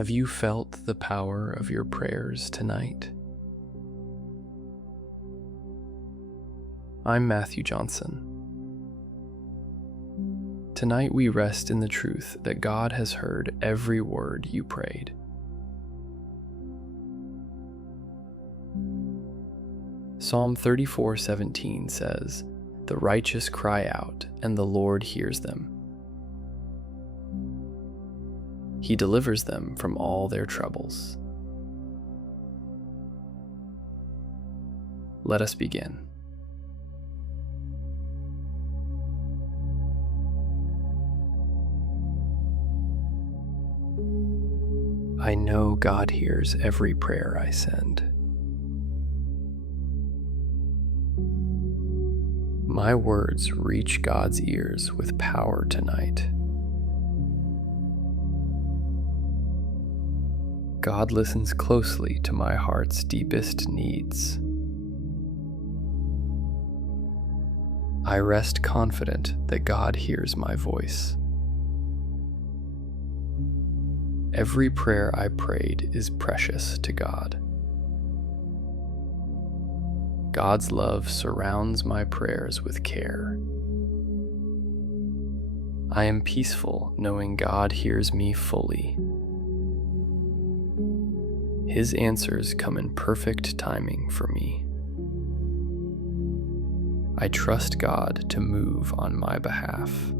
Have you felt the power of your prayers tonight? I'm Matthew Johnson. Tonight we rest in the truth that God has heard every word you prayed. Psalm 34:17 says, "The righteous cry out, and the Lord hears them. He delivers them from all their troubles." Let us begin. I know God hears every prayer I send. My words reach God's ears with power tonight. God listens closely to my heart's deepest needs. I rest confident that God hears my voice. Every prayer I prayed is precious to God. God's love surrounds my prayers with care. I am peaceful knowing God hears me fully. His answers come in perfect timing for me. I trust God to move on my behalf.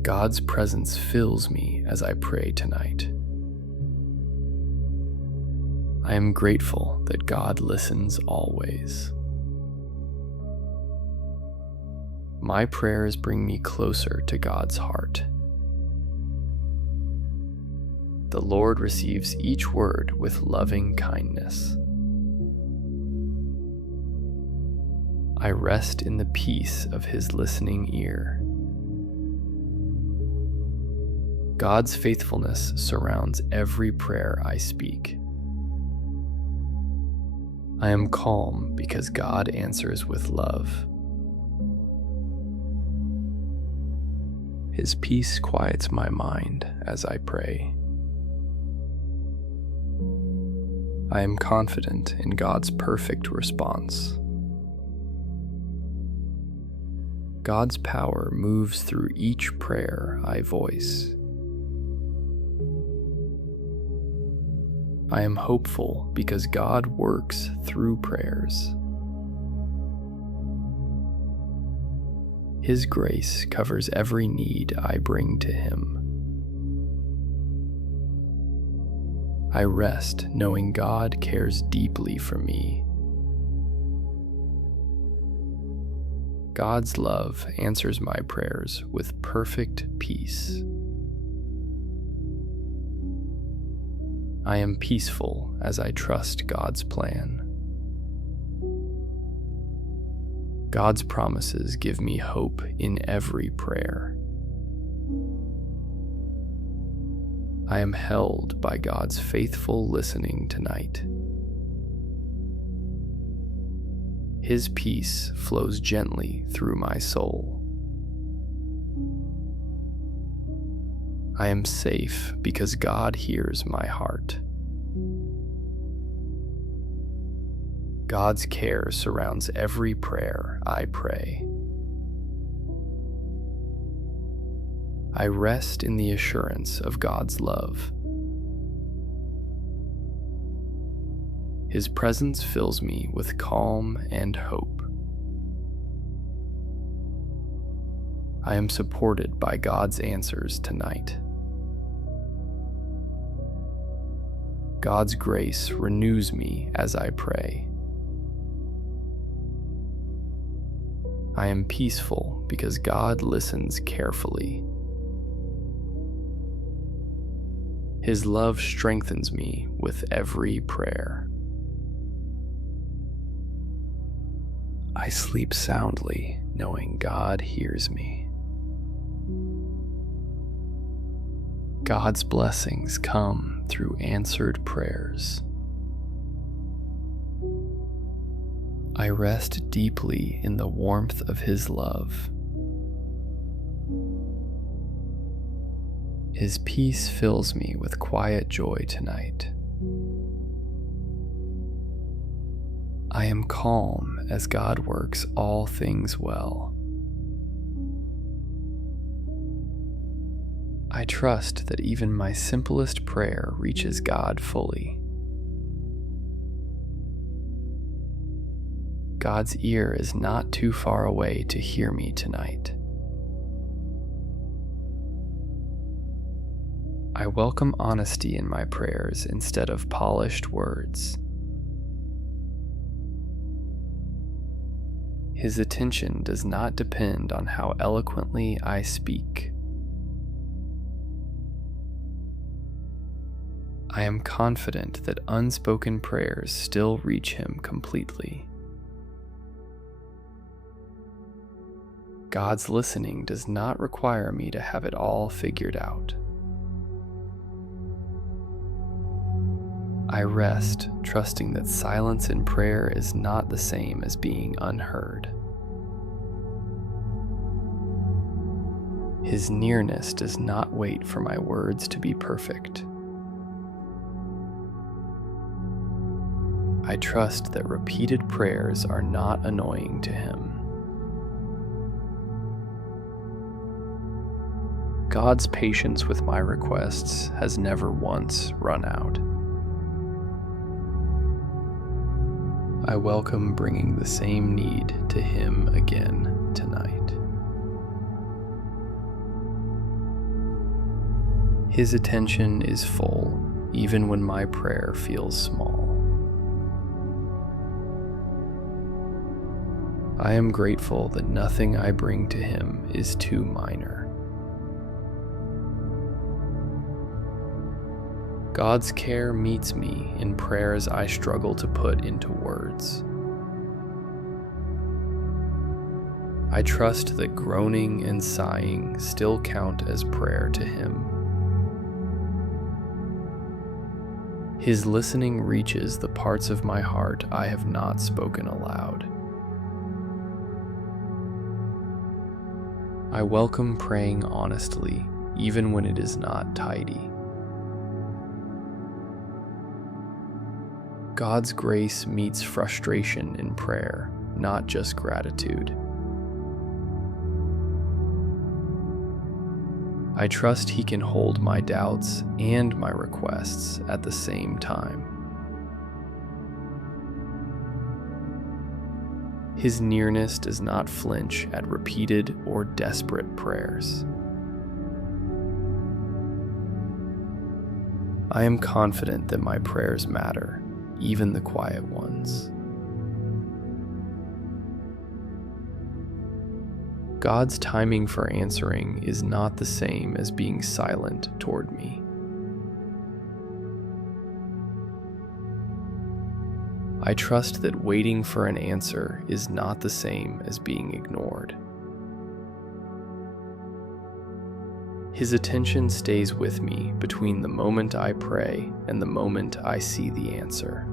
God's presence fills me as I pray tonight. I am grateful that God listens always. My prayers bring me closer to God's heart. The Lord receives each word with loving kindness. I rest in the peace of His listening ear. God's faithfulness surrounds every prayer I speak. I am calm because God answers with love. His peace quiets my mind as I pray. I am confident in God's perfect response. God's power moves through each prayer I voice. I am hopeful because God works through prayers. His grace covers every need I bring to Him. I rest knowing God cares deeply for me. God's love answers my prayers with perfect peace. I am peaceful as I trust God's plan. God's promises give me hope in every prayer. I am held by God's faithful listening tonight. His peace flows gently through my soul. I am safe because God hears my heart. God's care surrounds every prayer I pray. I rest in the assurance of God's love. His presence fills me with calm and hope. I am supported by God's answers tonight. God's grace renews me as I pray. I am peaceful because God listens carefully. His love strengthens me with every prayer. I sleep soundly knowing God hears me. God's blessings come through answered prayers. I rest deeply in the warmth of His love. His peace fills me with quiet joy tonight. I am calm as God works all things well. I trust that even my simplest prayer reaches God fully. God's ear is not too far away to hear me tonight. I welcome honesty in my prayers instead of polished words. His attention does not depend on how eloquently I speak. I am confident that unspoken prayers still reach Him completely. God's listening does not require me to have it all figured out. I rest, trusting that silence in prayer is not the same as being unheard. His nearness does not wait for my words to be perfect. I trust that repeated prayers are not annoying to Him. God's patience with my requests has never once run out. I welcome bringing the same need to Him again tonight. His attention is full, even when my prayer feels small. I am grateful that nothing I bring to Him is too minor. God's care meets me in prayers I struggle to put into words. I trust that groaning and sighing still count as prayer to Him. His listening reaches the parts of my heart I have not spoken aloud. I welcome praying honestly, even when it is not tidy. God's grace meets frustration in prayer, not just gratitude. I trust He can hold my doubts and my requests at the same time. His nearness does not flinch at repeated or desperate prayers. I am confident that my prayers matter, even the quiet ones. God's timing for answering is not the same as being silent toward me. I trust that waiting for an answer is not the same as being ignored. His attention stays with me between the moment I pray and the moment I see the answer.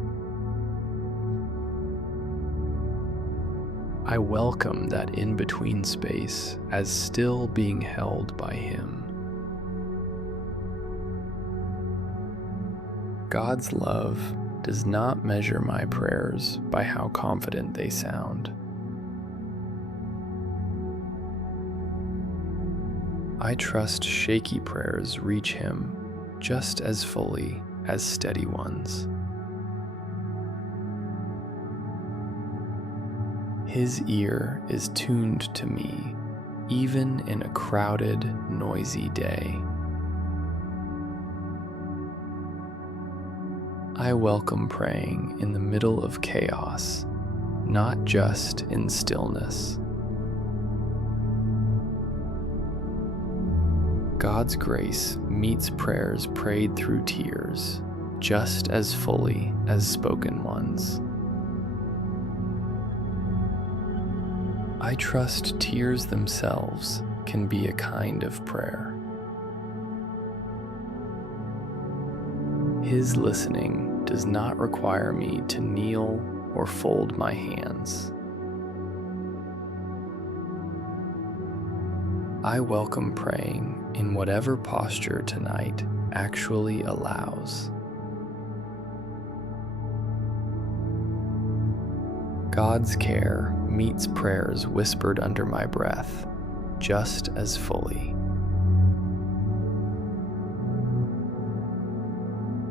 I welcome that in-between space as still being held by Him. God's love does not measure my prayers by how confident they sound. I trust shaky prayers reach Him just as fully as steady ones. His ear is tuned to me, even in a crowded, noisy day. I welcome praying in the middle of chaos, not just in stillness. God's grace meets prayers prayed through tears just as fully as spoken ones. I trust tears themselves can be a kind of prayer. His listening does not require me to kneel or fold my hands. I welcome praying in whatever posture tonight actually allows. God's care meets prayers whispered under my breath, just as fully.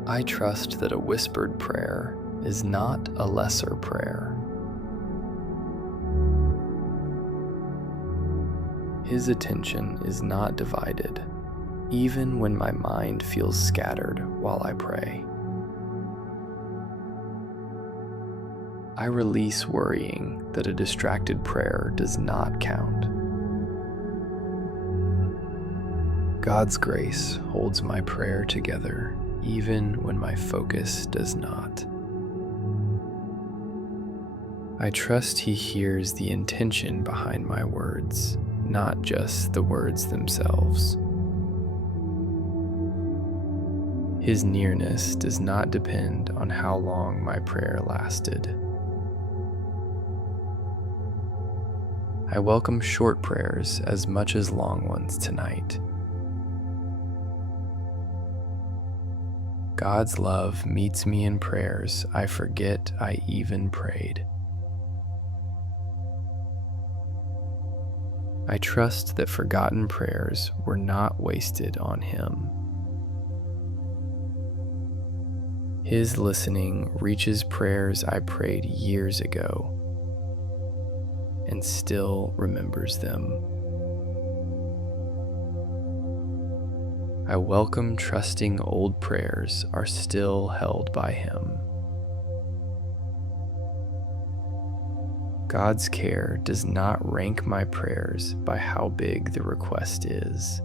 I trust that a whispered prayer is not a lesser prayer. His attention is not divided, even when my mind feels scattered while I pray. I release worrying that a distracted prayer does not count. God's grace holds my prayer together even when my focus does not. I trust He hears the intention behind my words, not just the words themselves. His nearness does not depend on how long my prayer lasted. I welcome short prayers as much as long ones tonight. God's love meets me in prayers I forget I even prayed. I trust that forgotten prayers were not wasted on Him. His listening reaches prayers I prayed years ago and still remembers them. I welcome trusting old prayers are still held by Him. God's care does not rank my prayers by how big the request is.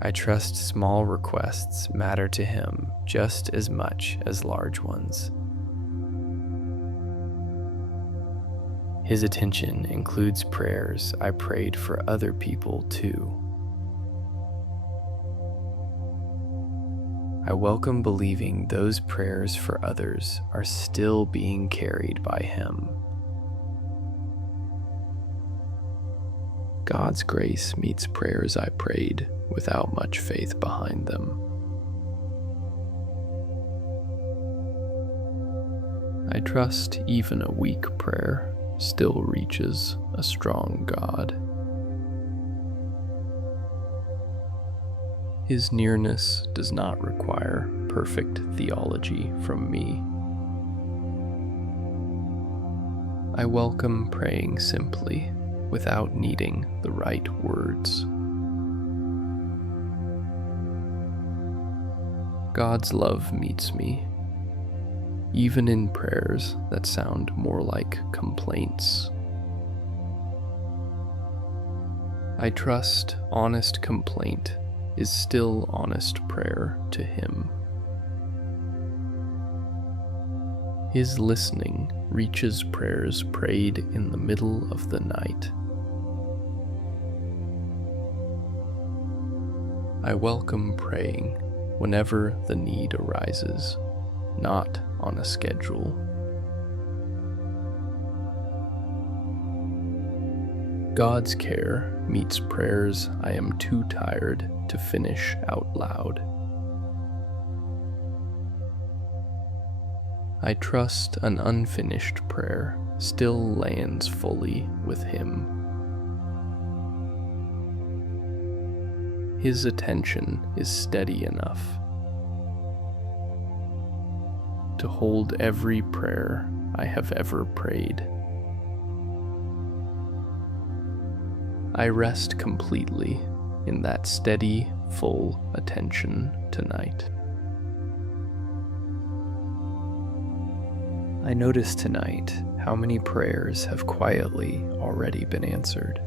I trust small requests matter to Him just as much as large ones. His attention includes prayers I prayed for other people too. I welcome believing those prayers for others are still being carried by Him. God's grace meets prayers I prayed without much faith behind them. I trust even a weak prayer still reaches a strong God. His nearness does not require perfect theology from me. I welcome praying simply without needing the right words. God's love meets me, even in prayers that sound more like complaints. I trust honest complaint is still honest prayer to Him. His listening reaches prayers prayed in the middle of the night. I welcome praying whenever the need arises, not on a schedule. God's care meets prayers I am too tired to finish out loud. I trust an unfinished prayer still lands fully with Him. His attention is steady enough to hold every prayer I have ever prayed. I rest completely in that steady, full attention tonight. I notice tonight how many prayers have quietly already been answered.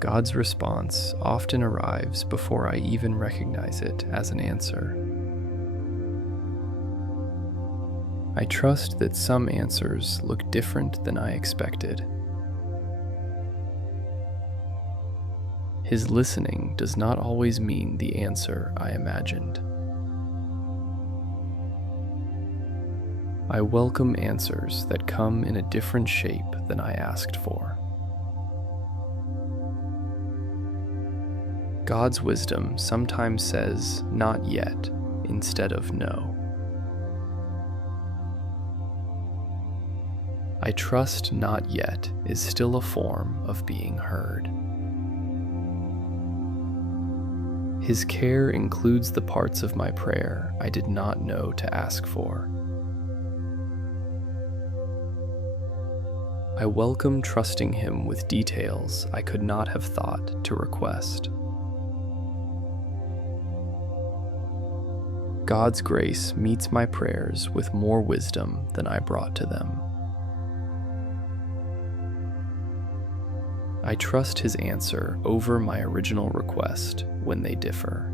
God's response often arrives before I even recognize it as an answer. I trust that some answers look different than I expected. His listening does not always mean the answer I imagined. I welcome answers that come in a different shape than I asked for. God's wisdom sometimes says, "Not yet," instead of "no." I trust "not yet" is still a form of being heard. His care includes the parts of my prayer I did not know to ask for. I welcome trusting Him with details I could not have thought to request. God's grace meets my prayers with more wisdom than I brought to them. I trust His answer over my original request when they differ.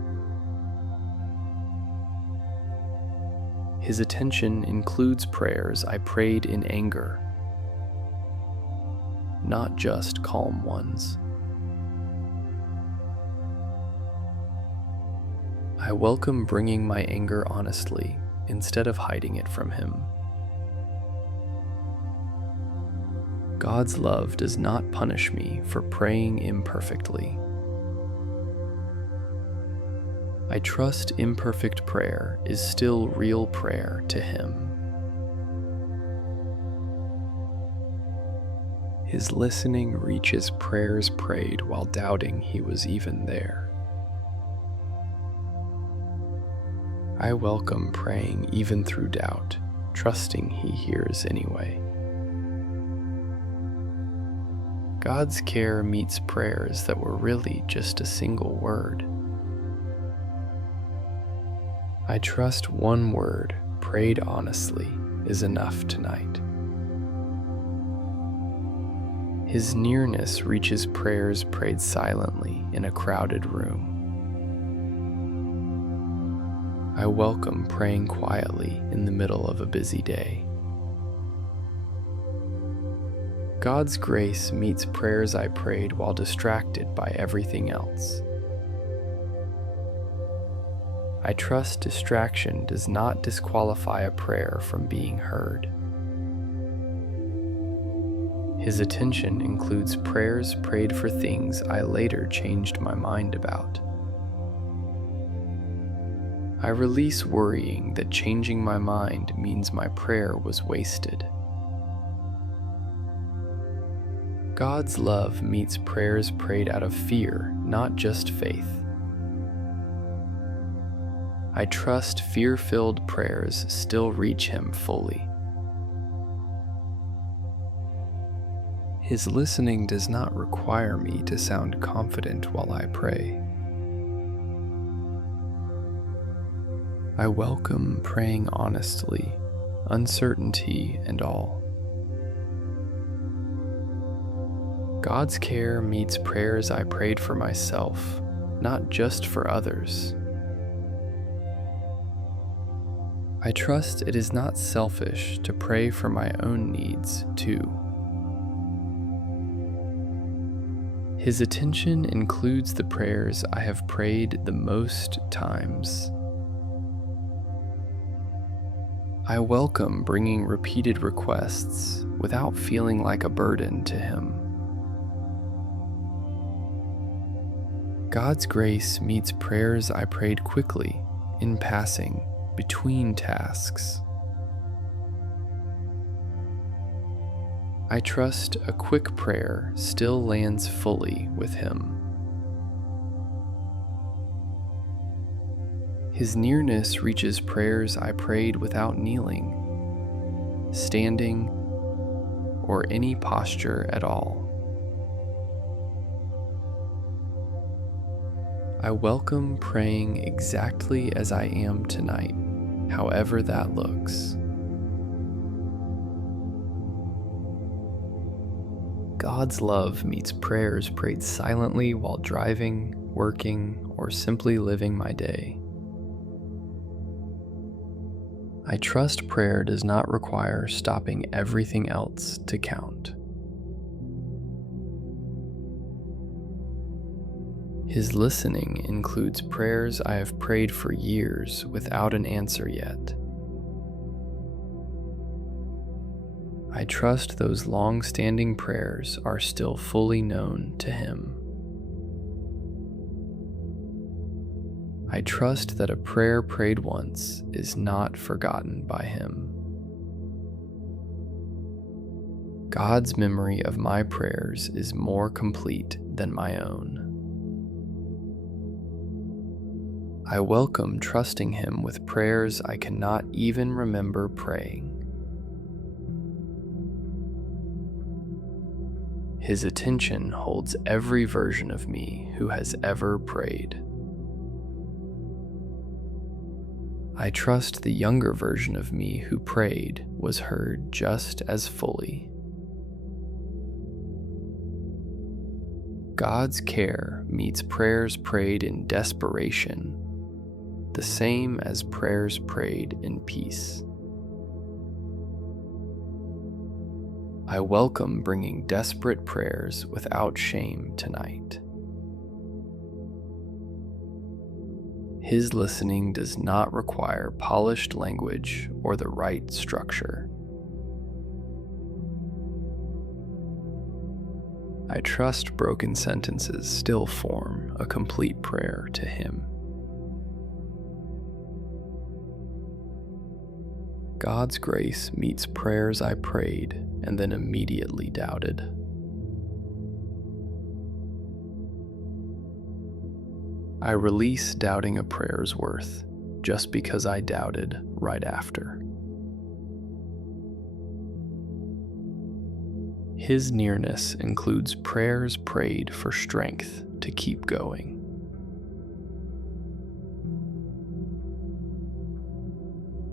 His attention includes prayers I prayed in anger, not just calm ones. I welcome bringing my anger honestly instead of hiding it from Him. God's love does not punish me for praying imperfectly. I trust imperfect prayer is still real prayer to Him. His listening reaches prayers prayed while doubting He was even there. I welcome praying even through doubt, trusting He hears anyway. God's care meets prayers that were really just a single word. I trust one word, prayed honestly, is enough tonight. His nearness reaches prayers prayed silently in a crowded room. I welcome praying quietly in the middle of a busy day. God's grace meets prayers I prayed while distracted by everything else. I trust distraction does not disqualify a prayer from being heard. His attention includes prayers prayed for things I later changed my mind about. I release worrying that changing my mind means my prayer was wasted. God's love meets prayers prayed out of fear, not just faith. I trust fear-filled prayers still reach Him fully. His listening does not require me to sound confident while I pray. I welcome praying honestly, uncertainty and all. God's care meets prayers I prayed for myself, not just for others. I trust it is not selfish to pray for my own needs, too. His attention includes the prayers I have prayed the most times. I welcome bringing repeated requests without feeling like a burden to Him. God's grace meets prayers I prayed quickly, in passing, between tasks. I trust a quick prayer still lands fully with Him. His nearness reaches prayers I prayed without kneeling, standing, or any posture at all. I welcome praying exactly as I am tonight, however that looks. God's love meets prayers prayed silently while driving, working, or simply living my day. I trust prayer does not require stopping everything else to count. His listening includes prayers I have prayed for years without an answer yet. I trust those long-standing prayers are still fully known to Him. I trust that a prayer prayed once is not forgotten by Him. God's memory of my prayers is more complete than my own. I welcome trusting Him with prayers I cannot even remember praying. His attention holds every version of me who has ever prayed. I trust the younger version of me who prayed was heard just as fully. God's care meets prayers prayed in desperation, the same as prayers prayed in peace. I welcome bringing desperate prayers without shame tonight. His listening does not require polished language or the right structure. I trust broken sentences still form a complete prayer to Him. God's grace meets prayers I prayed and then immediately doubted. I release doubting a prayer's worth just because I doubted right after. His nearness includes prayers prayed for strength to keep going.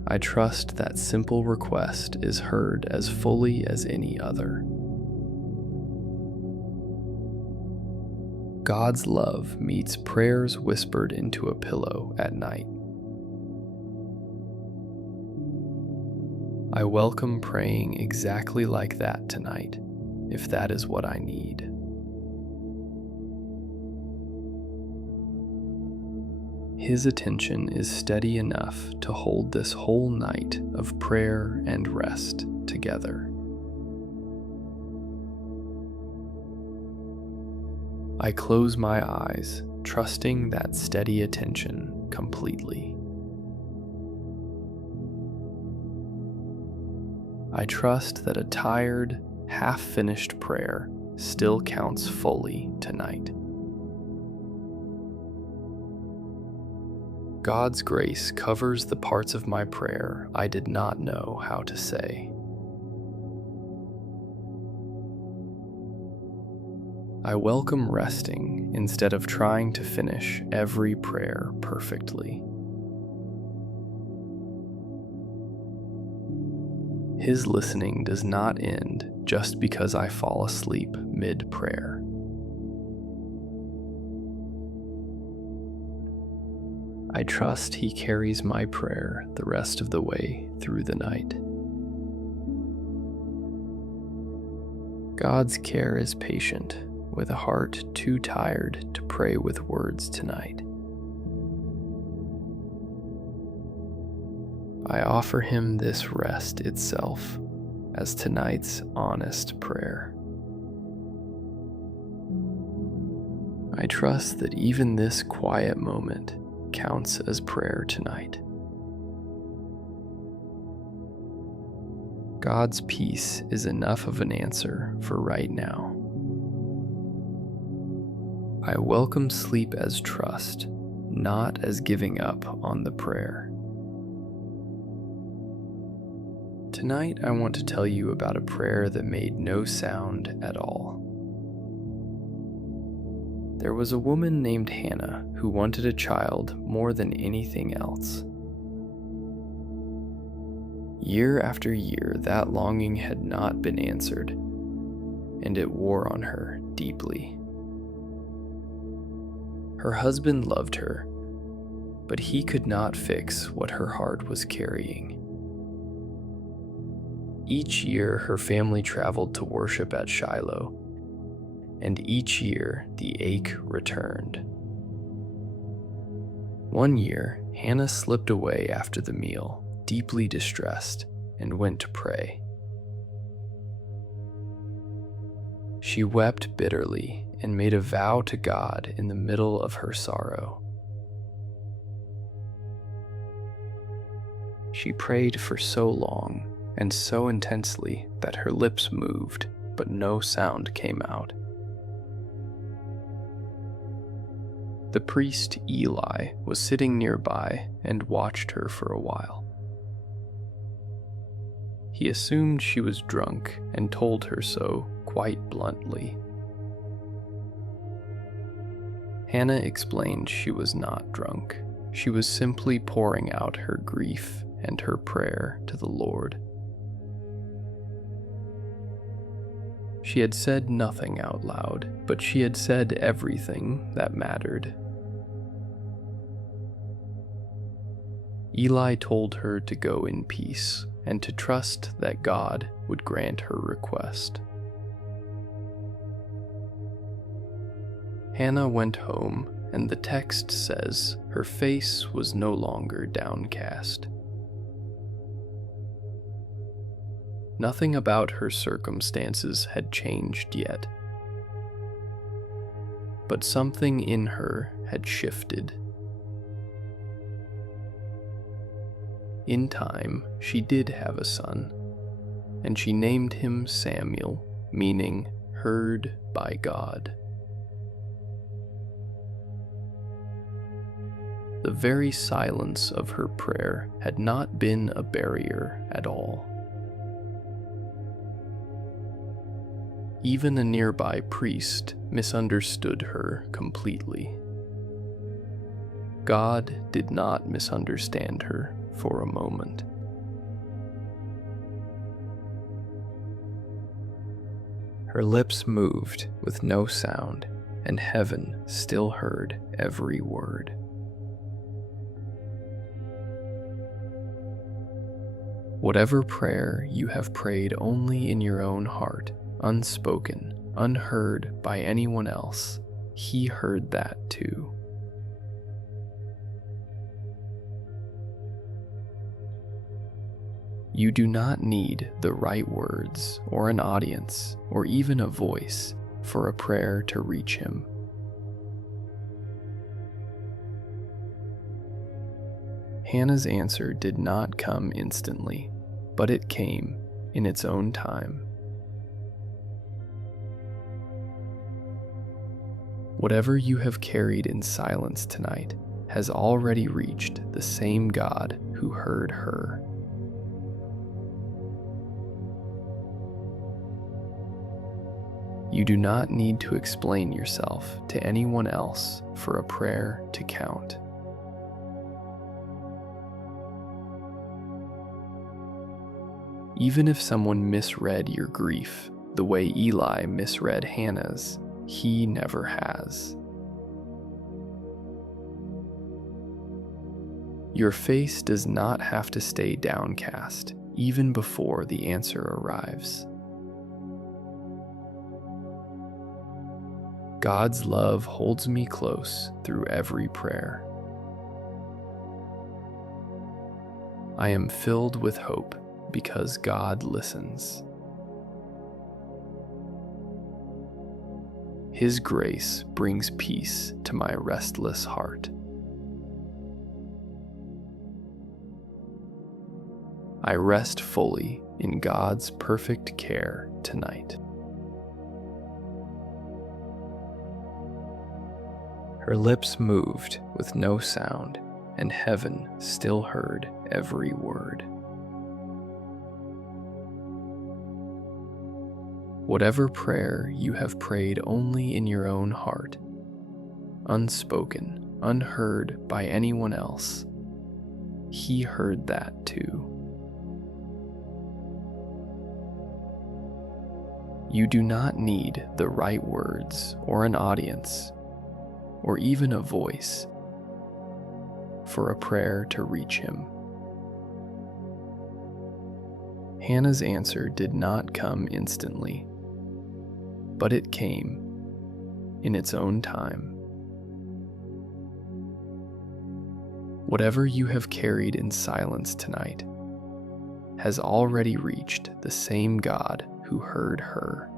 I trust that simple request is heard as fully as any other. God's love meets prayers whispered into a pillow at night. I welcome praying exactly like that tonight, if that is what I need. His attention is steady enough to hold this whole night of prayer and rest together. I close my eyes, trusting that steady attention completely. I trust that a tired, half-finished prayer still counts fully tonight. God's grace covers the parts of my prayer I did not know how to say. I welcome resting instead of trying to finish every prayer perfectly. His listening does not end just because I fall asleep mid-prayer. I trust He carries my prayer the rest of the way through the night. God's care is patient, with a heart too tired to pray with words tonight. I offer Him this rest itself as tonight's honest prayer. I trust that even this quiet moment counts as prayer tonight. God's peace is enough of an answer for right now. I welcome sleep as trust, not as giving up on the prayer. Tonight, I want to tell you about a prayer that made no sound at all. There was a woman named Hannah who wanted a child more than anything else. Year after year, that longing had not been answered, and it wore on her deeply. Her husband loved her, but he could not fix what her heart was carrying. Each year, her family traveled to worship at Shiloh, and each year the ache returned. One year, Hannah slipped away after the meal, deeply distressed, and went to pray. She wept bitterly and made a vow to God in the middle of her sorrow. She prayed for so long and so intensely that her lips moved, but no sound came out. The priest Eli was sitting nearby and watched her for a while. He assumed she was drunk and told her so quite bluntly. Hannah explained she was not drunk. She was simply pouring out her grief and her prayer to the Lord. She had said nothing out loud, but she had said everything that mattered. Eli told her to go in peace and to trust that God would grant her request. Hannah went home, and the text says her face was no longer downcast. Nothing about her circumstances had changed yet, but something in her had shifted. In time, she did have a son, and she named him Samuel, meaning heard by God. The very silence of her prayer had not been a barrier at all. Even a nearby priest misunderstood her completely. God did not misunderstand her for a moment. Her lips moved with no sound, and heaven still heard every word. Whatever prayer you have prayed only in your own heart, unspoken, unheard by anyone else, He heard that too. You do not need the right words or an audience or even a voice for a prayer to reach Him. Hannah's answer did not come instantly, but it came in its own time. Whatever you have carried in silence tonight has already reached the same God who heard her. You do not need to explain yourself to anyone else for a prayer to count. Even if someone misread your grief the way Eli misread Hannah's, He never has. Your face does not have to stay downcast even before the answer arrives. God's love holds me close through every prayer. I am filled with hope because God listens. His grace brings peace to my restless heart. I rest fully in God's perfect care tonight. Her lips moved with no sound, and heaven still heard every word. Whatever prayer you have prayed only in your own heart, unspoken, unheard by anyone else, He heard that too. You do not need the right words or an audience or even a voice for a prayer to reach Him. Hannah's answer did not come instantly, but it came in its own time. Whatever you have carried in silence tonight has already reached the same God who heard her.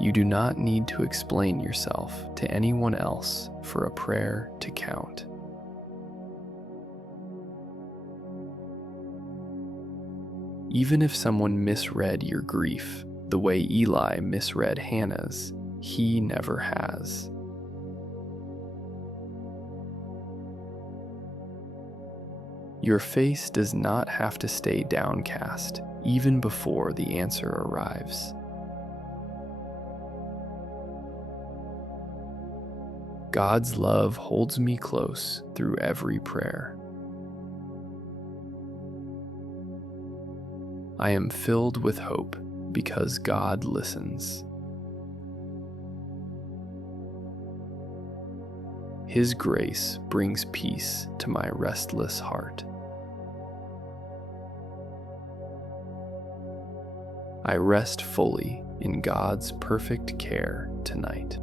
You do not need to explain yourself to anyone else for a prayer to count. Even if someone misread your grief the way Eli misread Hannah's, he never has. Your face does not have to stay downcast even before the answer arrives. God's love holds me close through every prayer. I am filled with hope because God listens. His grace brings peace to my restless heart. I rest fully in God's perfect care tonight.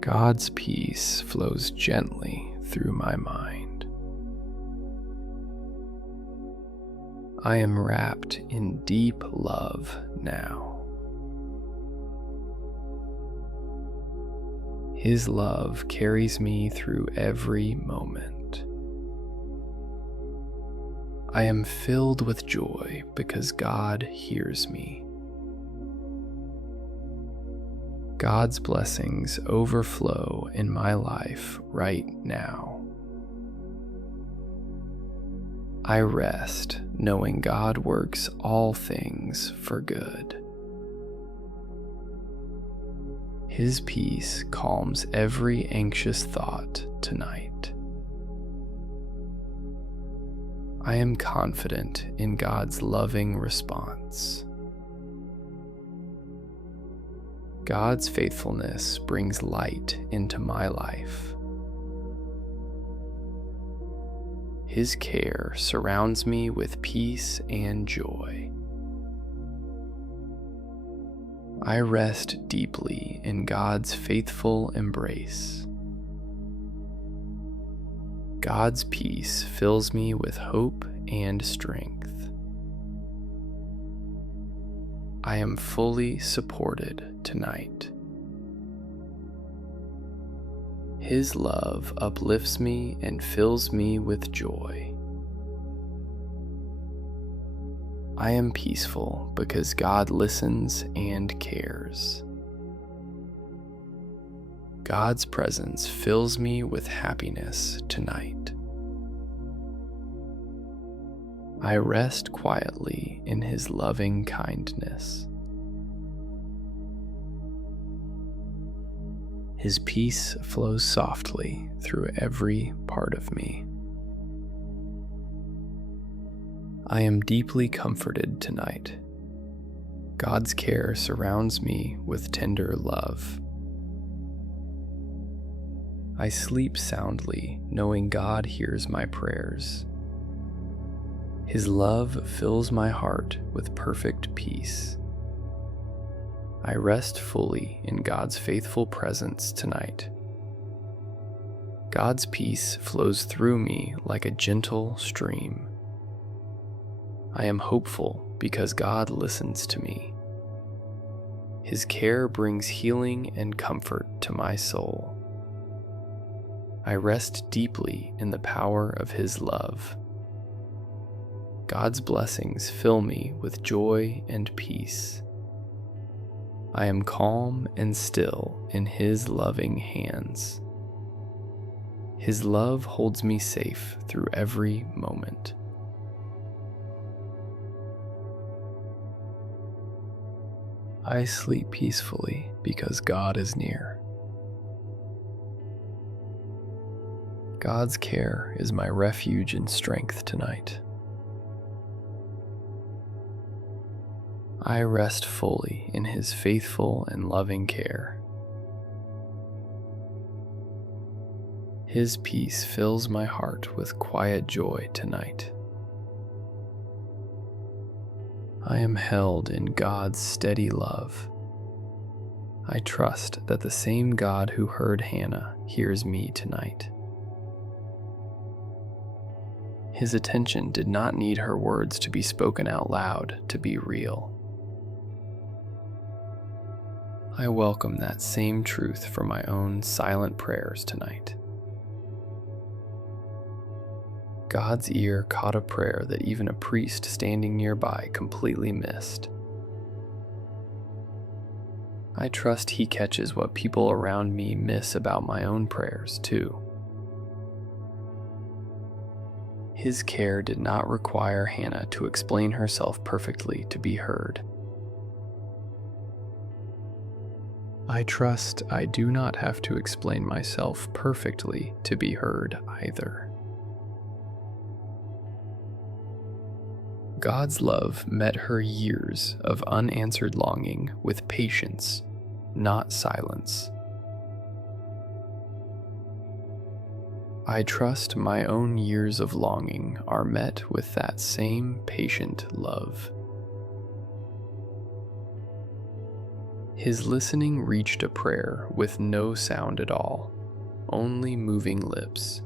God's peace flows gently through my mind. I am wrapped in deep love now. His love carries me through every moment. I am filled with joy because God hears me. God's blessings overflow in my life right now. I rest knowing God works all things for good. His peace calms every anxious thought tonight. I am confident in God's loving response. God's faithfulness brings light into my life. His care surrounds me with peace and joy. I rest deeply in God's faithful embrace. God's peace fills me with hope and strength. I am fully supported tonight. His love uplifts me and fills me with joy. I am peaceful because God listens and cares. God's presence fills me with happiness tonight. I rest quietly in His loving kindness. His peace flows softly through every part of me. I am deeply comforted tonight. God's care surrounds me with tender love. I sleep soundly, knowing God hears my prayers. His love fills my heart with perfect peace. I rest fully in God's faithful presence tonight. God's peace flows through me like a gentle stream. I am hopeful because God listens to me. His care brings healing and comfort to my soul. I rest deeply in the power of His love. God's blessings fill me with joy and peace. I am calm and still in His loving hands. His love holds me safe through every moment. I sleep peacefully because God is near. God's care is my refuge and strength tonight. I rest fully in His faithful and loving care. His peace fills my heart with quiet joy tonight. I am held in God's steady love. I trust that the same God who heard Hannah hears me tonight. His attention did not need her words to be spoken out loud to be real. I welcome that same truth for my own silent prayers tonight. God's ear caught a prayer that even a priest standing nearby completely missed. I trust He catches what people around me miss about my own prayers, too. His care did not require Hannah to explain herself perfectly to be heard. I trust I do not have to explain myself perfectly to be heard either. God's love met her years of unanswered longing with patience, not silence. I trust my own years of longing are met with that same patient love. His listening reached a prayer with no sound at all, only moving lips.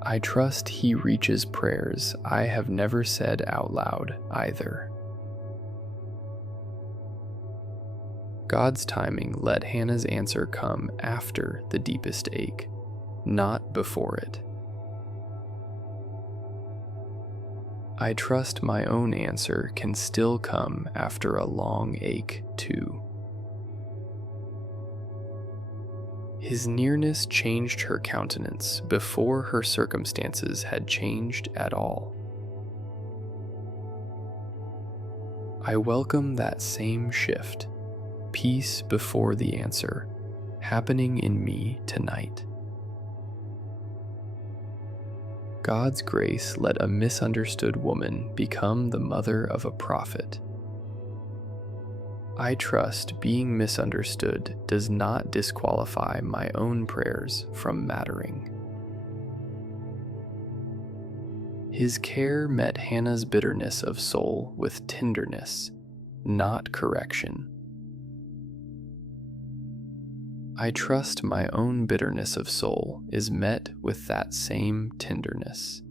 I trust He reaches prayers I have never said out loud either. God's timing let Hannah's answer come after the deepest ache, not before it. I trust my own answer can still come after a long ache, too. His nearness changed her countenance before her circumstances had changed at all. I welcome that same shift, peace before the answer, happening in me tonight. God's grace let a misunderstood woman become the mother of a prophet. I trust being misunderstood does not disqualify my own prayers from mattering. His care met Hannah's bitterness of soul with tenderness, not correction. I trust my own bitterness of soul is met with that same tenderness.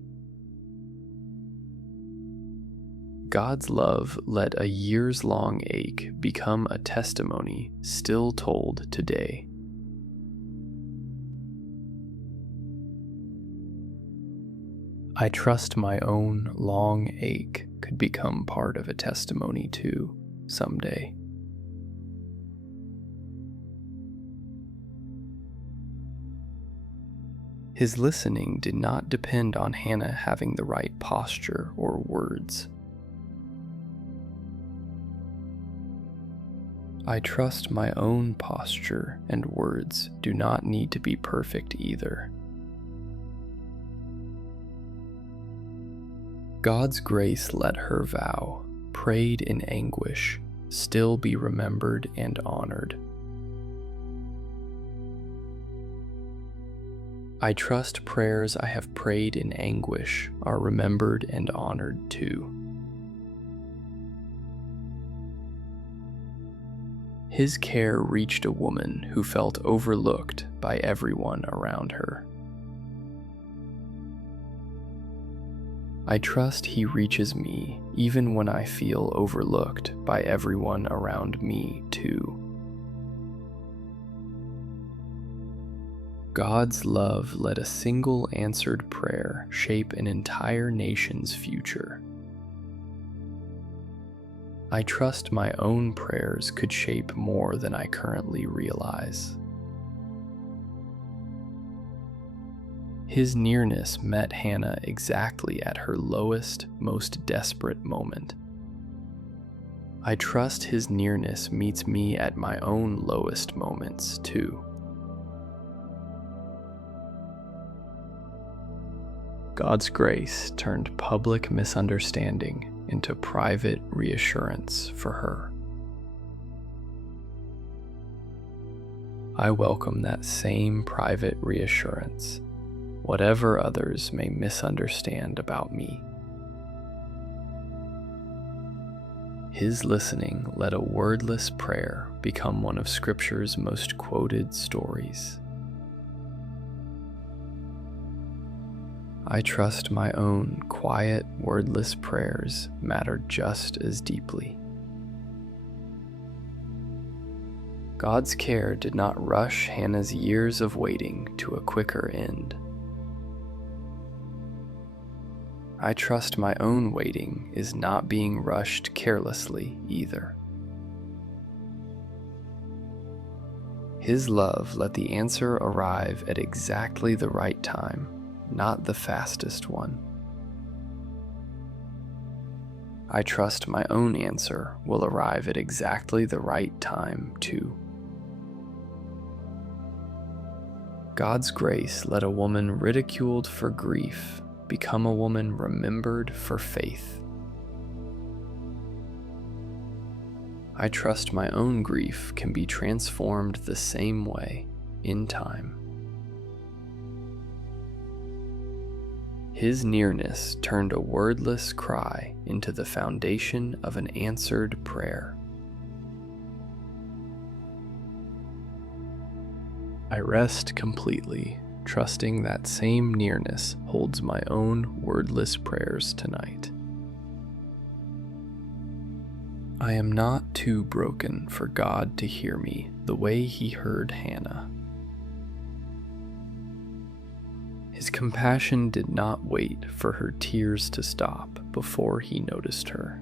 God's love let a years-long ache become a testimony still told today. I trust my own long ache could become part of a testimony too, someday. His listening did not depend on Hannah having the right posture or words. I trust my own posture and words do not need to be perfect either. God's grace let her vow, prayed in anguish, still be remembered and honored. I trust prayers I have prayed in anguish are remembered and honored too. His care reached a woman who felt overlooked by everyone around her. I trust He reaches me even when I feel overlooked by everyone around me too. God's love let a single answered prayer shape an entire nation's future. I trust my own prayers could shape more than I currently realize. His nearness met Hannah exactly at her lowest, most desperate moment. I trust His nearness meets me at my own lowest moments too. God's grace turned public misunderstanding into private reassurance for her. I welcome that same private reassurance, whatever others may misunderstand about me. His listening let a wordless prayer become one of Scripture's most quoted stories. I trust my own quiet, wordless prayers matter just as deeply. God's care did not rush Hannah's years of waiting to a quicker end. I trust my own waiting is not being rushed carelessly either. His love let the answer arrive at exactly the right time, not the fastest one. I trust my own answer will arrive at exactly the right time too. God's grace let a woman ridiculed for grief become a woman remembered for faith. I trust my own grief can be transformed the same way in time. His nearness turned a wordless cry into the foundation of an answered prayer. I rest completely, trusting that same nearness holds my own wordless prayers tonight. I am not too broken for God to hear me the way He heard Hannah. His compassion did not wait for her tears to stop before He noticed her.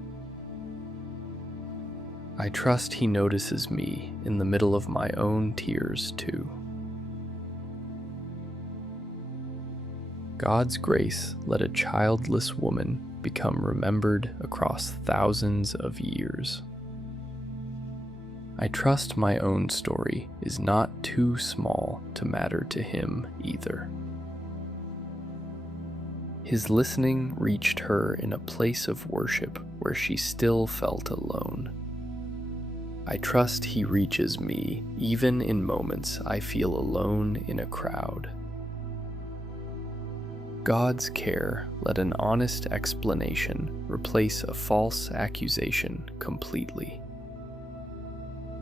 I trust He notices me in the middle of my own tears too. God's grace let a childless woman become remembered across thousands of years. I trust my own story is not too small to matter to Him either. His listening reached her in a place of worship where she still felt alone. I trust He reaches me even in moments I feel alone in a crowd. God's care let an honest explanation replace a false accusation completely.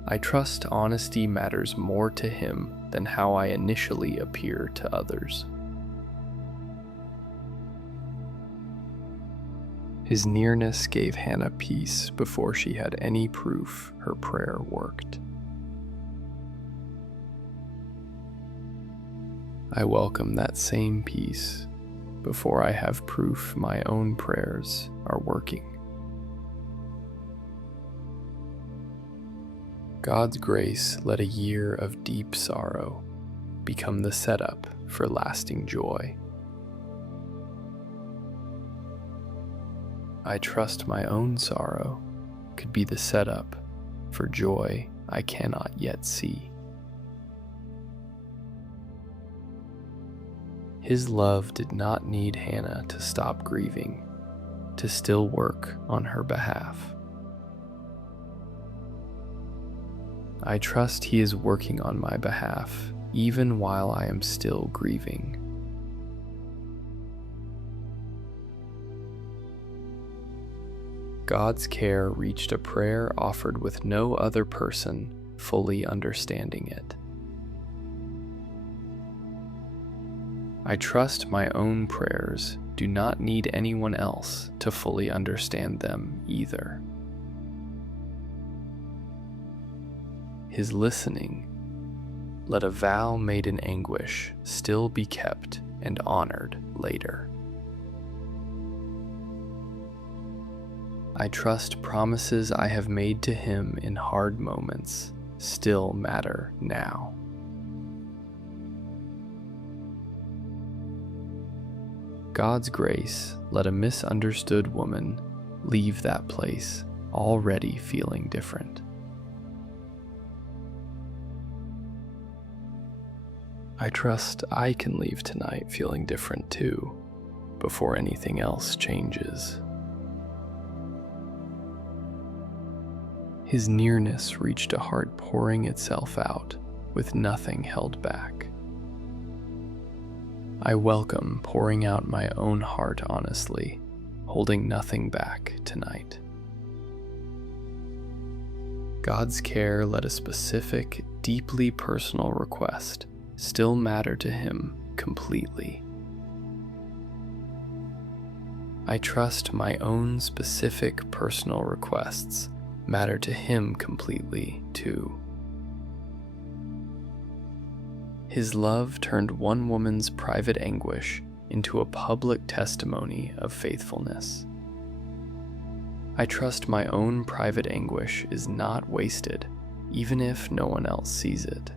I trust honesty matters more to Him than how I initially appear to others. His nearness gave Hannah peace before she had any proof her prayer worked. I welcome that same peace before I have proof my own prayers are working. God's grace let a year of deep sorrow become the setup for lasting joy. I trust my own sorrow could be the setup for joy I cannot yet see. His love did not need Hannah to stop grieving, to still work on her behalf. I trust He is working on my behalf, even while I am still grieving. God's care reached a prayer offered with no other person fully understanding it. I trust my own prayers do not need anyone else to fully understand them either. His listening let a vow made in anguish still be kept and honored later. I trust promises I have made to Him in hard moments still matter now. God's grace let a misunderstood woman leave that place already feeling different. I trust I can leave tonight feeling different too, before anything else changes. His nearness reached a heart pouring itself out with nothing held back. I welcome pouring out my own heart honestly, holding nothing back tonight. God's care let a specific, deeply personal request still matter to Him completely. I trust my own specific personal requests matter to Him completely, too. His love turned one woman's private anguish into a public testimony of faithfulness. I trust my own private anguish is not wasted, even if no one else sees it.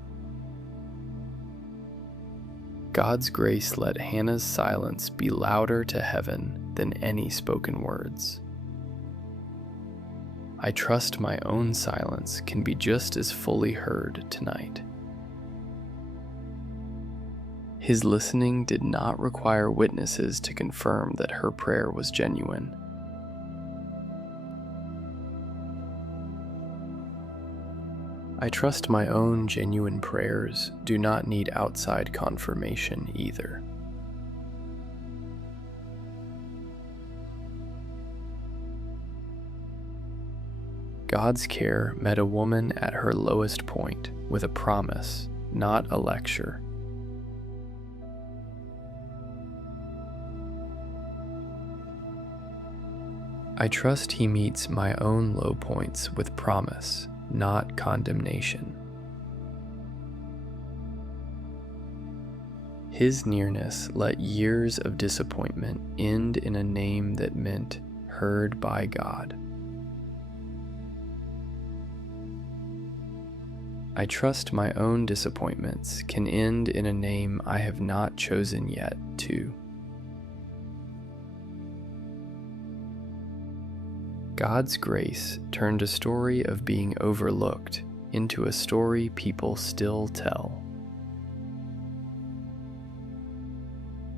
God's grace let Hannah's silence be louder to heaven than any spoken words. I trust my own silence can be just as fully heard tonight. His listening did not require witnesses to confirm that her prayer was genuine. I trust my own genuine prayers do not need outside confirmation either. God's care met a woman at her lowest point with a promise, not a lecture. I trust He meets my own low points with promise, not condemnation. His nearness let years of disappointment end in a name that meant heard by God. I trust my own disappointments can end in a name I have not chosen yet, too. God's grace turned a story of being overlooked into a story people still tell.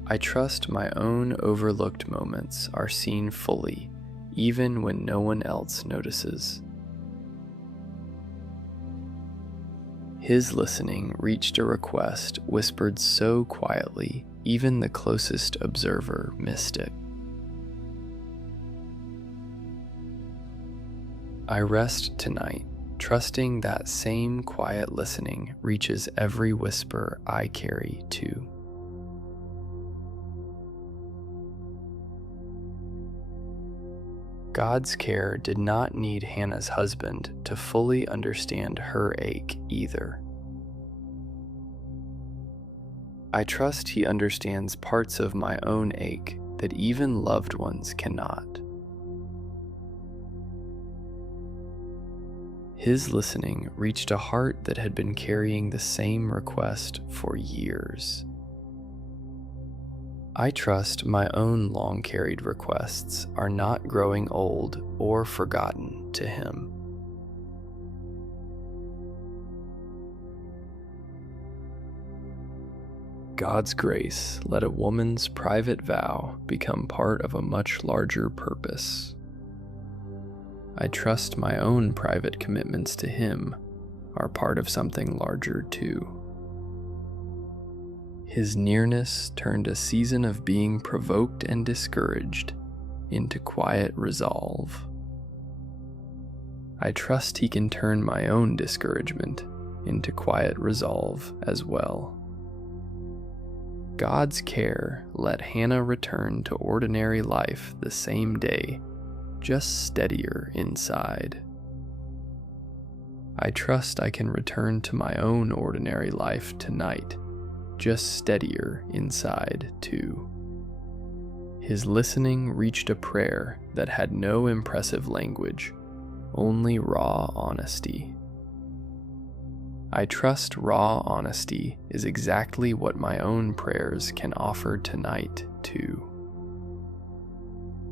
I trust my own overlooked moments are seen fully, even when no one else notices. His listening reached a request whispered so quietly, even the closest observer missed it. I rest tonight, trusting that same quiet listening reaches every whisper I carry too. God's care did not need Hannah's husband to fully understand her ache either. I trust He understands parts of my own ache that even loved ones cannot. His listening reached a heart that had been carrying the same request for years. I trust my own long-carried requests are not growing old or forgotten to Him. God's grace let a woman's private vow become part of a much larger purpose. I trust my own private commitments to Him are part of something larger too. His nearness turned a season of being provoked and discouraged into quiet resolve. I trust He can turn my own discouragement into quiet resolve as well. God's care let Hannah return to ordinary life the same day, just steadier inside. I trust I can return to my own ordinary life tonight, just steadier inside too. His listening reached a prayer that had no impressive language, only raw honesty. I trust raw honesty is exactly what my own prayers can offer tonight too.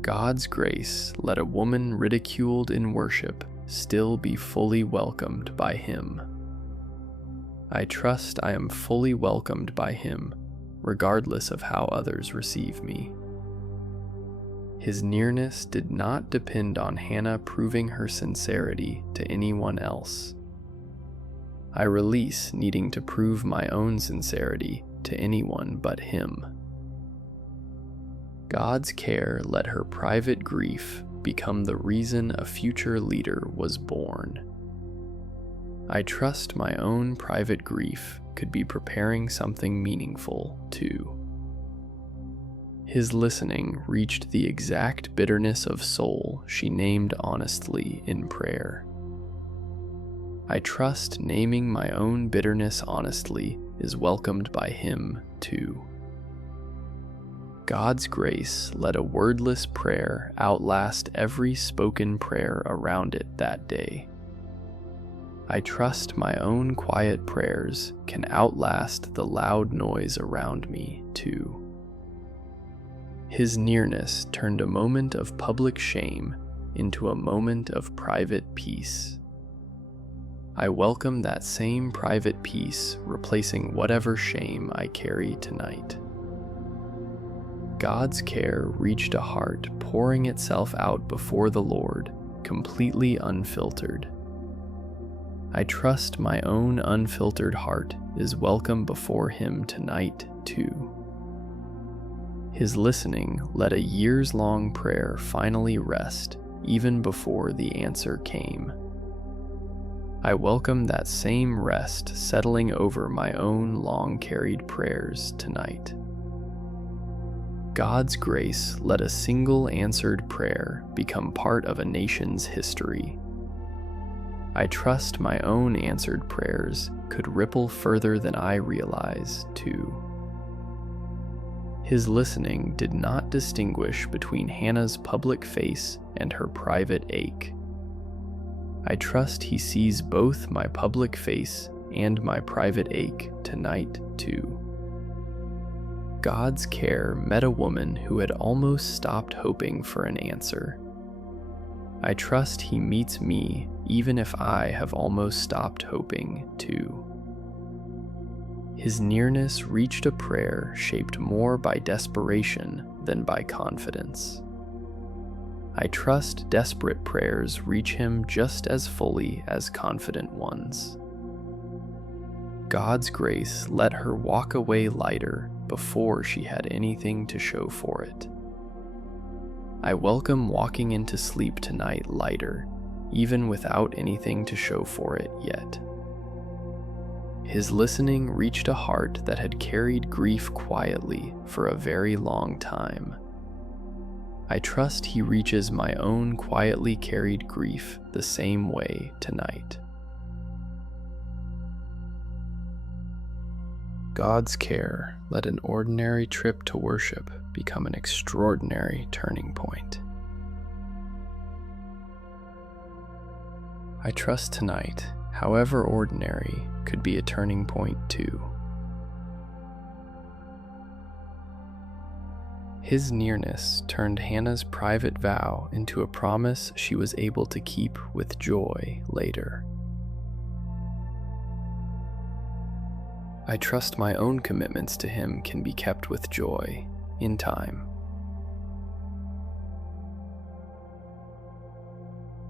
God's grace let a woman ridiculed in worship still be fully welcomed by Him. I trust I am fully welcomed by Him, regardless of how others receive me. His nearness did not depend on Hannah proving her sincerity to anyone else. I release needing to prove my own sincerity to anyone but Him. God's care let her private grief become the reason a future leader was born. I trust my own private grief could be preparing something meaningful too. His listening reached the exact bitterness of soul she named honestly in prayer. I trust naming my own bitterness honestly is welcomed by him too. God's grace let a wordless prayer outlast every spoken prayer around it that day. I trust my own quiet prayers can outlast the loud noise around me too. His nearness turned a moment of public shame into a moment of private peace. I welcome that same private peace, replacing whatever shame I carry tonight. God's care reached a heart pouring itself out before the Lord, completely unfiltered. I trust my own unfiltered heart is welcome before Him tonight too. His listening let a years-long prayer finally rest, even before the answer came. I welcome that same rest settling over my own long-carried prayers tonight. God's grace let a single answered prayer become part of a nation's history. I trust my own answered prayers could ripple further than I realize, too. His listening did not distinguish between Hannah's public face and her private ache. I trust He sees both my public face and my private ache tonight, too. God's care met a woman who had almost stopped hoping for an answer. I trust He meets me even if I have almost stopped hoping too. His nearness reached a prayer shaped more by desperation than by confidence. I trust desperate prayers reach Him just as fully as confident ones. God's grace let her walk away lighter before she had anything to show for it. I welcome walking into sleep tonight lighter, even without anything to show for it yet. His listening reached a heart that had carried grief quietly for a very long time. I trust He reaches my own quietly carried grief the same way tonight. God's care let an ordinary trip to worship become an extraordinary turning point. I trust tonight, however ordinary, could be a turning point too. His nearness turned Hannah's private vow into a promise she was able to keep with joy later. I trust my own commitments to Him can be kept with joy in time.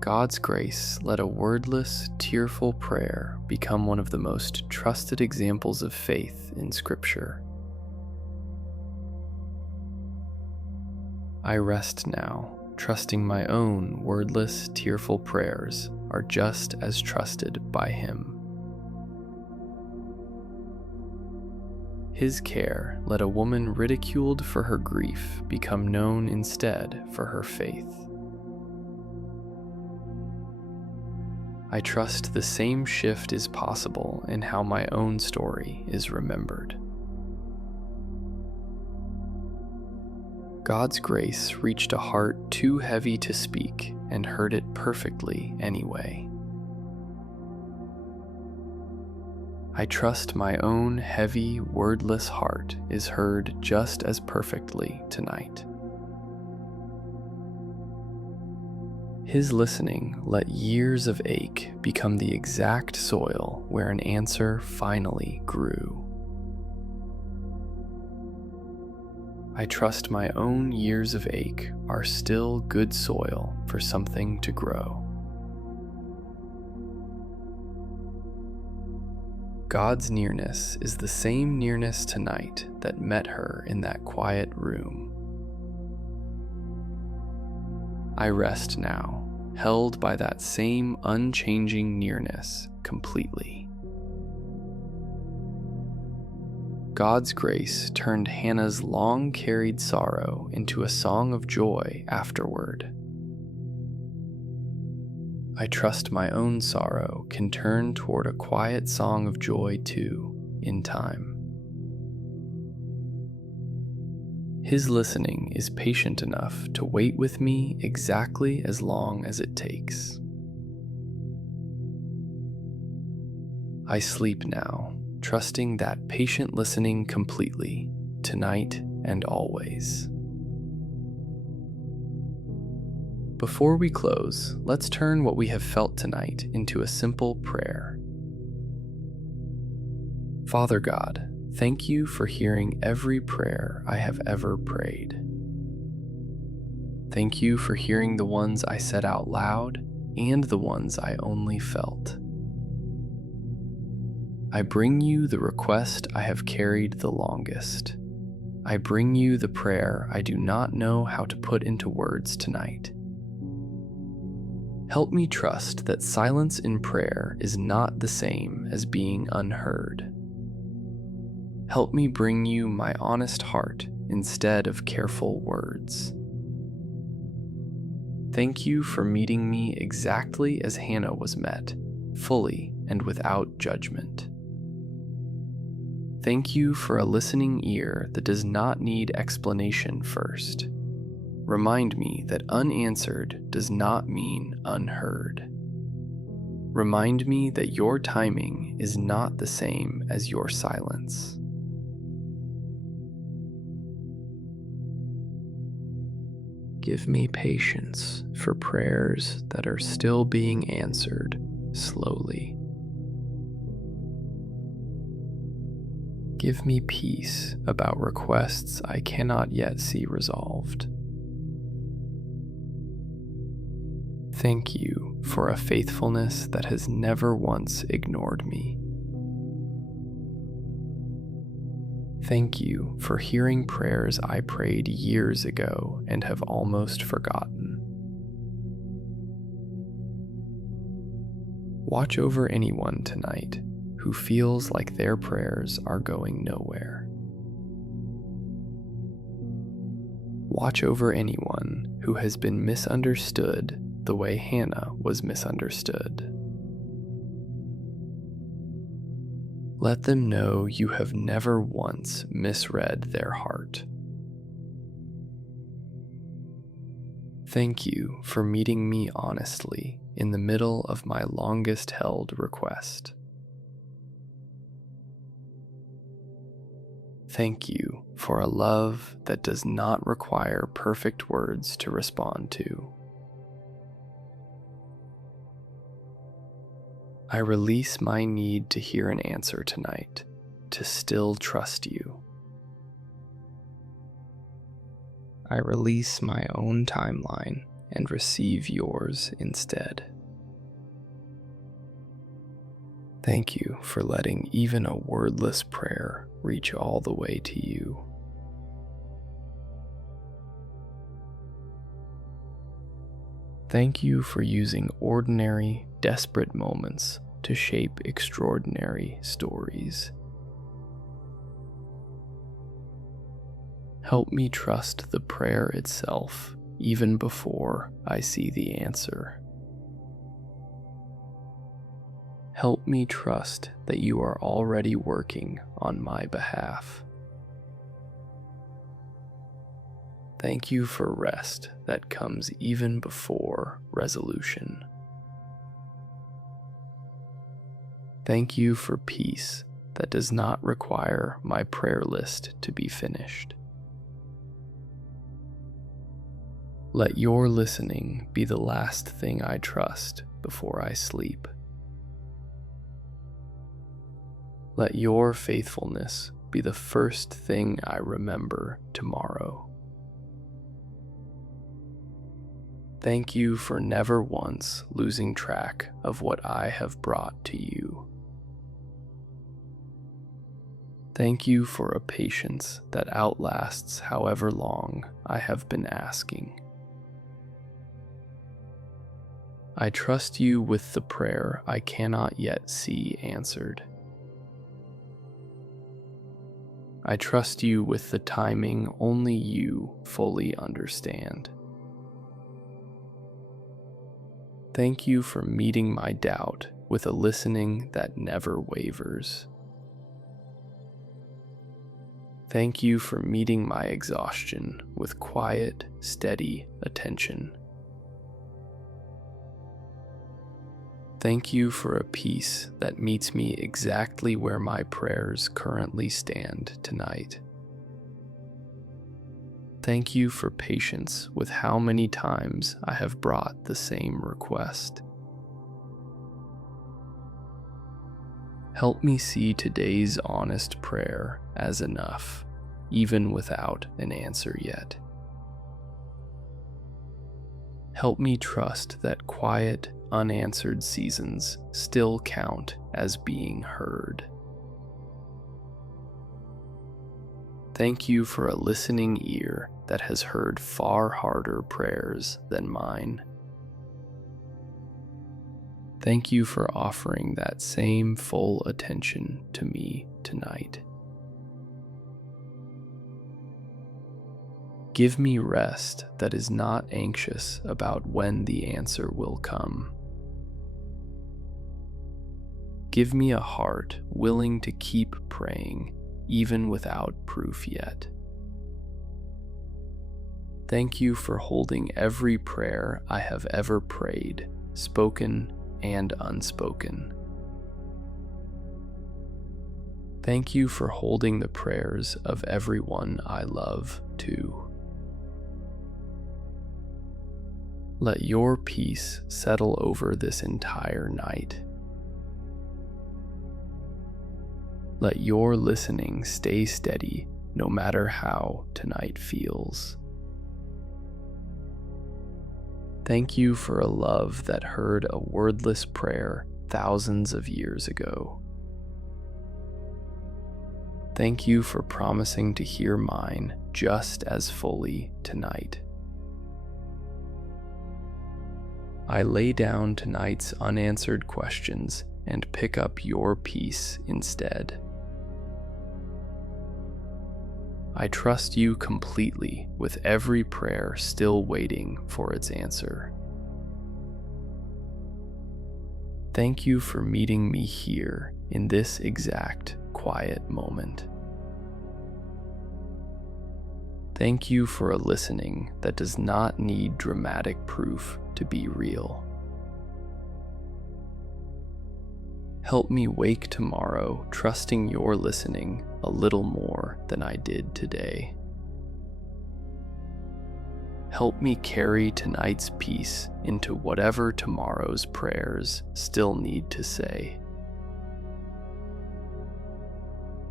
God's grace let a wordless, tearful prayer become one of the most trusted examples of faith in Scripture. I rest now, trusting my own wordless, tearful prayers are just as trusted by Him. His care let a woman ridiculed for her grief become known instead for her faith. I trust the same shift is possible in how my own story is remembered. God's grace reached a heart too heavy to speak and heard it perfectly anyway. I trust my own heavy, wordless heart is heard just as perfectly tonight. His listening let years of ache become the exact soil where an answer finally grew. I trust my own years of ache are still good soil for something to grow. God's nearness is the same nearness tonight that met her in that quiet room. I rest now, held by that same unchanging nearness completely. God's grace turned Hannah's long-carried sorrow into a song of joy afterward. I trust my own sorrow can turn toward a quiet song of joy too, in time. His listening is patient enough to wait with me exactly as long as it takes. I sleep now, trusting that patient listening completely, tonight and always. Before we close, let's turn what we have felt tonight into a simple prayer. Father God, thank you for hearing every prayer I have ever prayed. Thank you for hearing the ones I said out loud and the ones I only felt. I bring you the request I have carried the longest. I bring you the prayer I do not know how to put into words tonight. Help me trust that silence in prayer is not the same as being unheard. Help me bring you my honest heart instead of careful words. Thank you for meeting me exactly as Hannah was met, fully and without judgment. Thank you for a listening ear that does not need explanation first. Remind me that unanswered does not mean unheard. Remind me that your timing is not the same as your silence. Give me patience for prayers that are still being answered slowly. Give me peace about requests I cannot yet see resolved. Thank you for a faithfulness that has never once ignored me. Thank you for hearing prayers I prayed years ago and have almost forgotten. Watch over anyone tonight who feels like their prayers are going nowhere. Watch over anyone who has been misunderstood the way Hannah was misunderstood. Let them know you have never once misread their heart. Thank you for meeting me honestly in the middle of my longest held request. Thank you for a love that does not require perfect words to respond to. I release my need to hear an answer tonight, to still trust you. I release my own timeline and receive yours instead. Thank you for letting even a wordless prayer reach all the way to you. Thank you for using ordinary, desperate moments to shape extraordinary stories. Help me trust the prayer itself even before I see the answer. Help me trust that you are already working on my behalf. Thank you for rest that comes even before resolution. Thank you for peace that does not require my prayer list to be finished. Let your listening be the last thing I trust before I sleep. Let your faithfulness be the first thing I remember tomorrow. Thank you for never once losing track of what I have brought to you. Thank you for a patience that outlasts however long I have been asking. I trust you with the prayer I cannot yet see answered. I trust you with the timing only you fully understand. Thank you for meeting my doubt with a listening that never wavers. Thank you for meeting my exhaustion with quiet, steady attention. Thank you for a peace that meets me exactly where my prayers currently stand tonight. Thank you for patience with how many times I have brought the same request. Help me see today's honest prayer as enough, even without an answer yet. Help me trust that quiet, unanswered seasons still count as being heard. Thank you for a listening ear that has heard far harder prayers than mine. Thank you for offering that same full attention to me tonight. Give me rest that is not anxious about when the answer will come. Give me a heart willing to keep praying, even without proof yet. Thank you for holding every prayer I have ever prayed, spoken and unspoken. Thank you for holding the prayers of everyone I love too. Let your peace settle over this entire night. Let your listening stay steady no matter how tonight feels. Thank you for a love that heard a wordless prayer thousands of years ago. Thank you for promising to hear mine just as fully tonight. I lay down tonight's unanswered questions and pick up your peace instead. I trust you completely with every prayer still waiting for its answer. Thank you for meeting me here in this exact quiet moment. Thank you for a listening that does not need dramatic proof to be real. Help me wake tomorrow trusting your listening a little more than I did today. Help me carry tonight's peace into whatever tomorrow's prayers still need to say.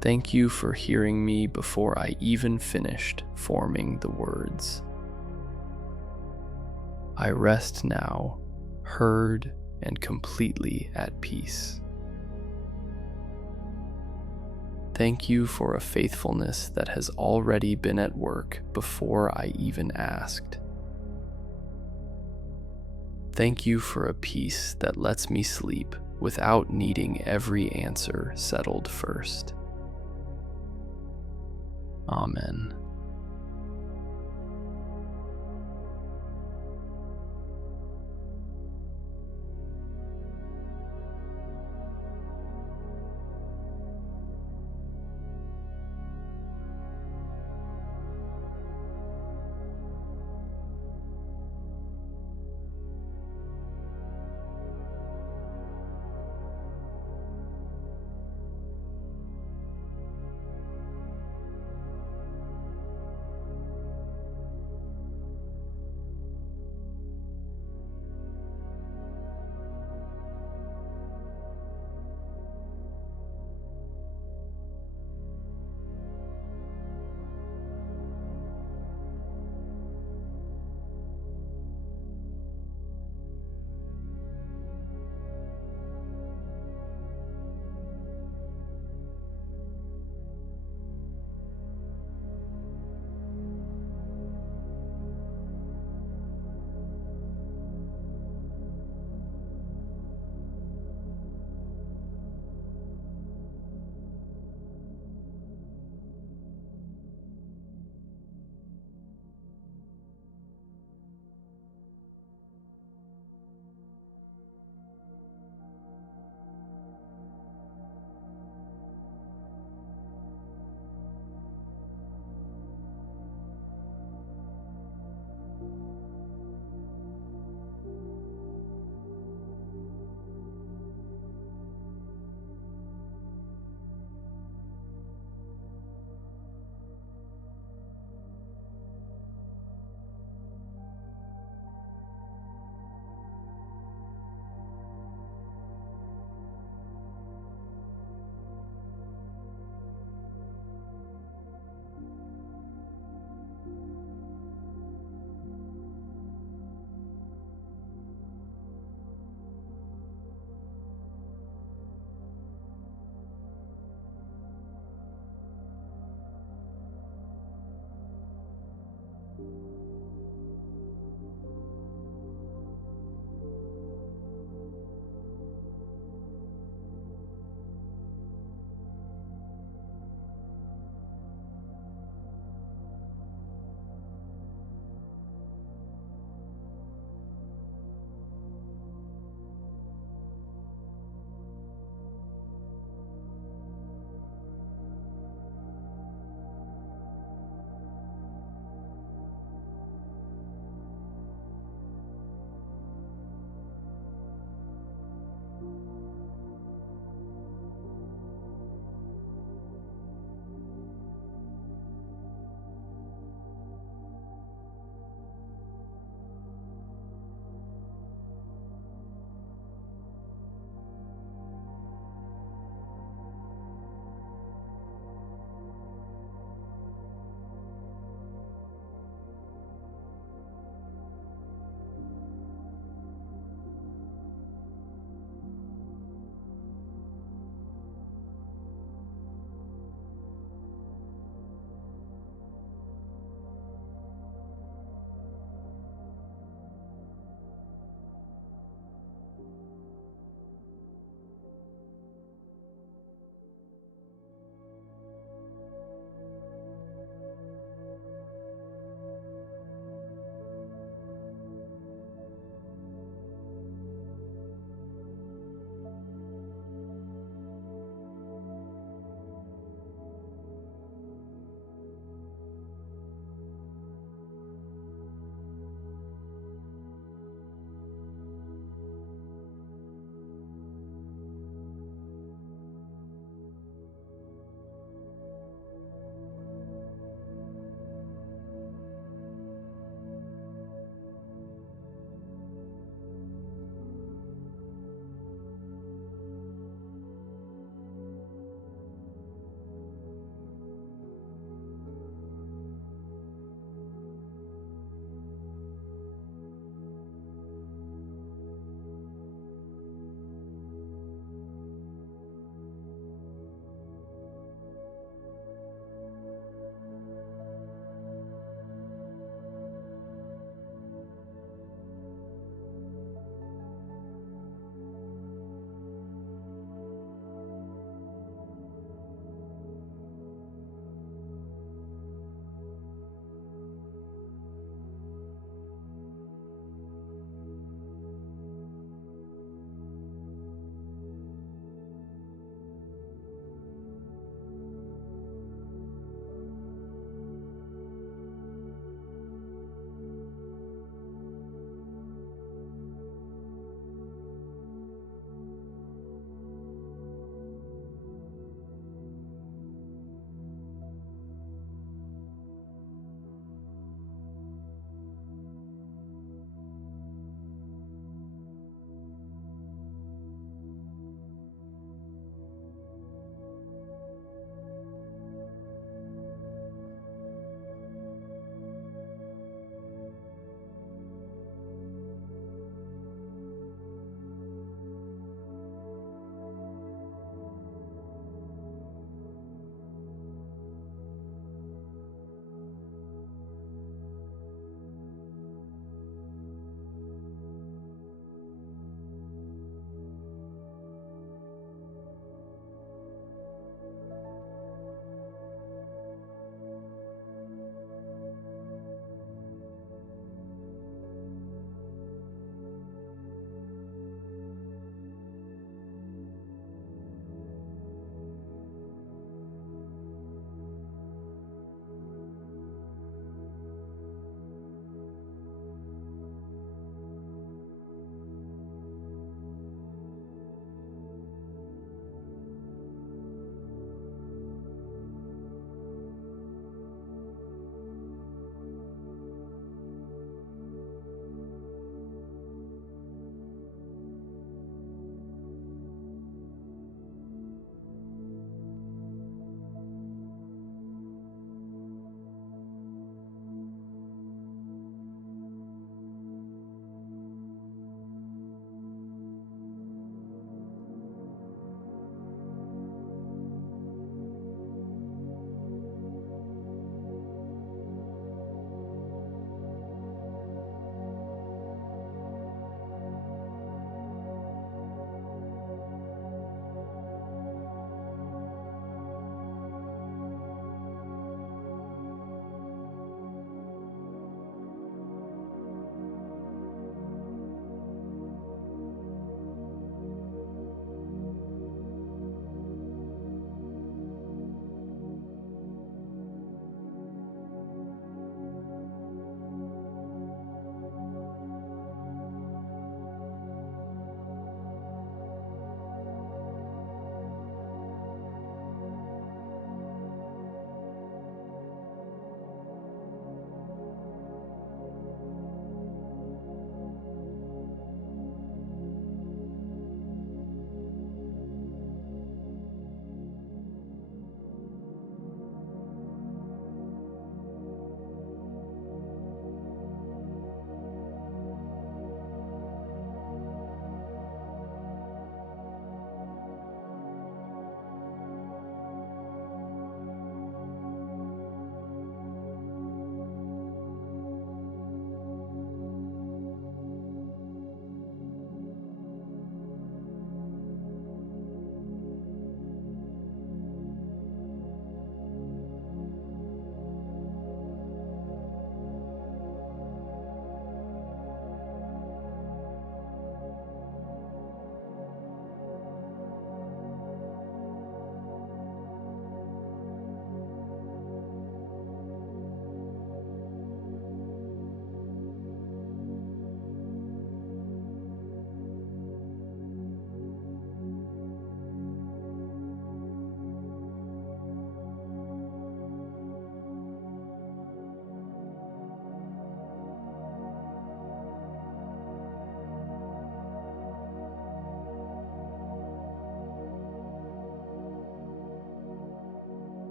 Thank you for hearing me before I even finished forming the words. I rest now, heard and completely at peace. Thank you for a faithfulness that has already been at work before I even asked. Thank you for a peace that lets me sleep without needing every answer settled first. Amen.